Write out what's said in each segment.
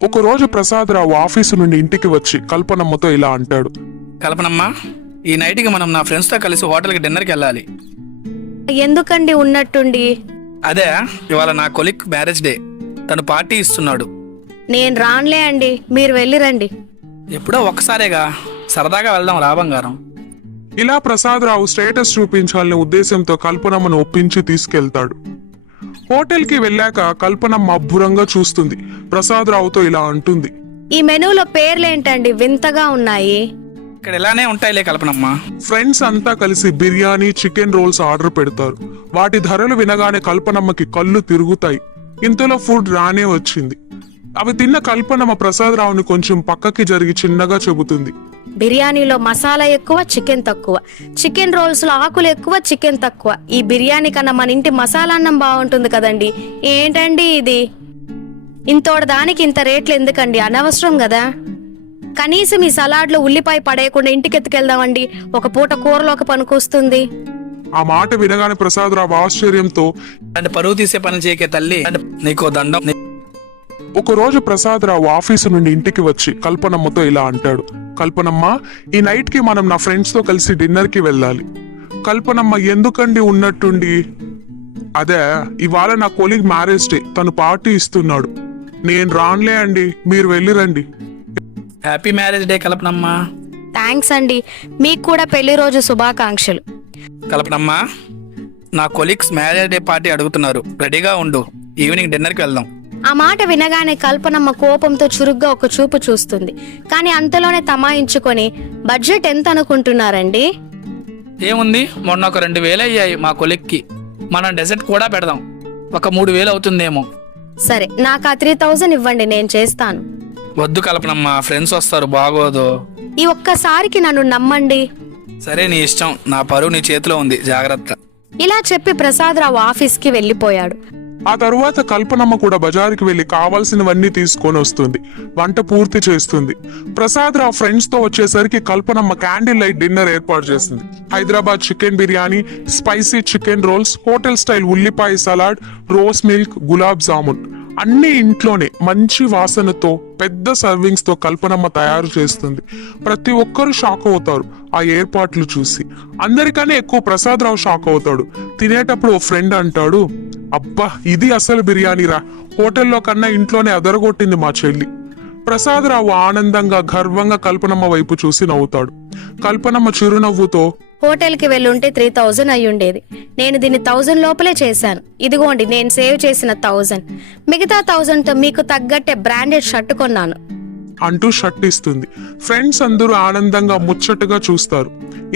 ఒకరోజు ప్రసాదరావు ఆఫీసు నుండి ఇంటికి వచ్చి కల్పనమ్మతో ఇలా అంటాడు. కల్పనమ్మ, ఈ నైట్కి మనం నా ఫ్రెండ్స్తో కలిసి హోటల్కి డిన్నర్కి వెళ్ళాలి. ఎందుకండి ఉన్నట్టుండి? అదే, ఇవాళ నా కొలీగ్ మ్యారేజ్ డే. తను పార్టీ ఇస్తున్నాడు. నేను రానులే అండి, మీరు వెళ్ళిరండి. ఎప్పుడో ఒక్కసారేగా, సరదాగా వెళ్దాం రా బంగారం. ఇలా ప్రసాదరావు స్టేటస్ చూపించాలనే ఉద్దేశంతో కల్పనమ్మను ఒప్పించి తీసుకెళ్తాడు. హోటల్కి వెళ్ళాక కల్పనమ్మ అబ్బురంగా చూస్తుంది. ప్రసాదరావుతో ఇలా అంటుంది. ఈ మెనూలో పేర్లేంటండి వింతగా ఉన్నాయి? ఇక్కడ ఇలానే ఉంటాయిలే కల్పనమ్మ. ఫ్రెండ్స్ అంతా కలిసి బిర్యానీ, చికెన్ రోల్స్ ఆర్డర్ పెడతారు. వాటి ధరలు వినగానే కల్పనమ్మకి కళ్ళు తిరుగుతాయి. ఇంతలో ఫుడ్ రానే వచ్చింది. అవి తిన్న కల్పనమ్మ ప్రసాదరావుని కొంచెం పక్కకి జరిగి చిన్నగా చెబుతుంది. బిర్యానీలో మసాలా ఎక్కువ, చికెన్ తక్కువ. చికెన్ రోల్స్ లో ఆకులు ఎక్కువ, చికెన్ తక్కువ. ఈ బిర్యానీ కన్నా మన ఇంటి మసాలా అన్నం బాగుంటుంది కదండి. ఏంటండి ఇది? ఇంతోటి దానికి ఇంత రేట్లు ఎందుకండి? అనవసరం కదా. కనీసం ఈ సలాడ్లో ఉల్లిపాయ పడేయకుండా ఇంటికి ఎత్తుకెళ్దామండి. ఒక పూట కూరలోకి పనికొస్తుంది. ఆ మాట వినగానే ప్రసాదరావు ఆశ్చర్యంతో, అంటే పరువు తీసే పని చేయకే తల్లి, నీకో దండం. ఒకరోజు ప్రసాదరావు ఆఫీసు నుండి ఇంటికి వచ్చి కల్పనమ్మతో ఇలా అంటాడు. కల్పనమ్మ, ఈ నైట్ కి మనం నా ఫ్రెండ్స్ తో కలిసి డిన్నర్ కి వెళ్ళాలి. కల్పనమ్మ, ఎందుకండి ఉన్నట్టుండి? అదే, ఇవాళ నా కొలీగ్ మ్యారేజ్ డే. తను పార్టీ ఇస్తున్నాడు. నేను రానులే అండి, మీరు వెళ్ళిరండి. హ్యాపీ మ్యారేజ్ డే కల్పనమ్మ. థ్యాంక్స్ అండి, మీకు కూడా పెళ్లి రోజు శుభాకాంక్షలు. కల్పనమ్మ, నా కొలీగ్స్ మ్యారేజ్ డే పార్టీ అడుగుతున్నారు. రెడీగా ఉండు, ఈవినింగ్ డిన్నర్కి వెళ్దాం. ఆ మాట వినగానే కల్పనమ్మ కోపంతో చురుగ్గా ఒక చూపు చూస్తుంది. కానీ అంతలోనే తమాయించుకొని, బడ్జెట్ ఎంత అనుకుంటున్నారండి? ఏముంది, మొన్న ఒక 2,000 అయ్యాయి మా కొలీగ్కి. మనం డెజర్ట్ కూడా పెడదాం. ఒక 3,000 అవుతుందేమో. సరే, నాకు ఆ 3,000 ఇవ్వండి, నేను చేస్తాను. వద్దు కల్పనమ్మ, ఫ్రెండ్స్ వస్తారు, బాగోదు. ఈ ఒక్కసారికి నన్ను నమ్మండి. సరే, నీ ఇష్టం. నా పరువు నీ చేతిలో ఉంది, జాగ్రత్త. ఇలా చెప్పి ప్రసాదరావు ఆఫీస్కి వెళ్ళిపోయాడు. ఆ తరువాత కల్పనమ్మ కూడా బజారుకి వెళ్లి కావాల్సినవన్నీ తీసుకొని వస్తుంది. వంట పూర్తి చేస్తుంది. ప్రసాదరావు ఫ్రెండ్స్ తో వచ్చేసరికి కల్పనమ్మ క్యాండిల్ లైట్ డిన్నర్ ఏర్పాటు చేసింది. Hyderabad chicken biryani, spicy chicken rolls, hotel style ఉల్లిపాయ salad, rose milk, gulab jamun అన్ని ఇంట్లోనే మంచి వాసనతో పెద్ద సర్వింగ్స్ తో కల్పనమ్మ తయారు చేస్తుంది. ప్రతి ఒక్కరు షాక్ అవుతారు ఆ ఏర్పాట్లు చూసి. అందరికన్నా ఎక్కువ ప్రసాదరావు షాక్ అవుతాడు. తినేటప్పుడు ఓ ఫ్రెండ్ అంటాడు, అబ్బా, ఇది అసలు బిర్యానీరా, హోటల్లో కన్నా ఇంట్లోనే అదరగొట్టింది మా చెల్లి. ప్రసాదరావు ఆనందంగా గర్వంగా కల్పనమ్మ వైపు చూసి నవ్వుతాడు. కల్పనమ్మ చిరునవ్వుతో, హోటల్కి వెళ్ళుంటే 3,000 అయ్యుండేది. నేను దీన్ని 1,000 లోపలే చేశాను. ఇదిగోండి, నేను సేవ్ చేసిన 1,000. మిగతా 1,000తో మీకు తగ్గట్టే బ్రాండెడ్ షర్ట్ కొన్నాను అంటూ షర్ట్ ఇస్తుంది. ఫ్రెండ్స్ అందరూ ఆనందంగా ముచ్చటగా చూస్తారు.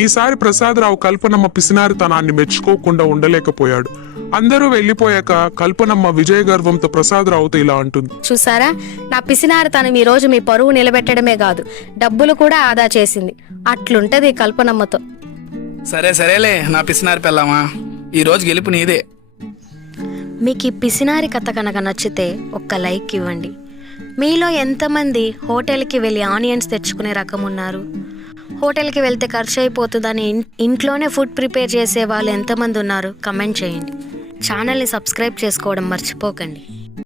ఈసారి ప్రసాదరావు కల్పనమ్మ పిసినారితనాన్ని మెచ్చుకోకుండా ఉండలేకపోయాడు. అందరూ వెళ్లిపోయాక కల్పనమ్మ విజయ గర్వంతో ప్రసాదరావుతో ఇలా అంటుంది. చూసారా, నా పిసినారితనం ఈ రోజు మీ పరువు నిలబెట్టడమే కాదు, డబ్బులు కూడా ఆదా చేసింది. అట్లుంటది కల్పనమ్మతో. సరేలే నా పిసినారి పెళ్ళామా, ఈ రోజు గెలుపు నీదే. మీకు ఈ పిసినారి కథ కనుక నచ్చితే ఒక్క లైక్ ఇవ్వండి. మీలో ఎంతమంది హోటల్కి వెళ్ళి ఆనియన్స్ తెచ్చుకునే రకం ఉన్నారు? హోటల్కి వెళ్తే ఖర్చు అయిపోతుందని ఇంట్లోనే ఫుడ్ ప్రిపేర్ చేసే వాళ్ళు ఎంతమంది ఉన్నారు? కమెంట్ చేయండి. ఛానల్ని సబ్స్క్రైబ్ చేసుకోవడం మర్చిపోకండి.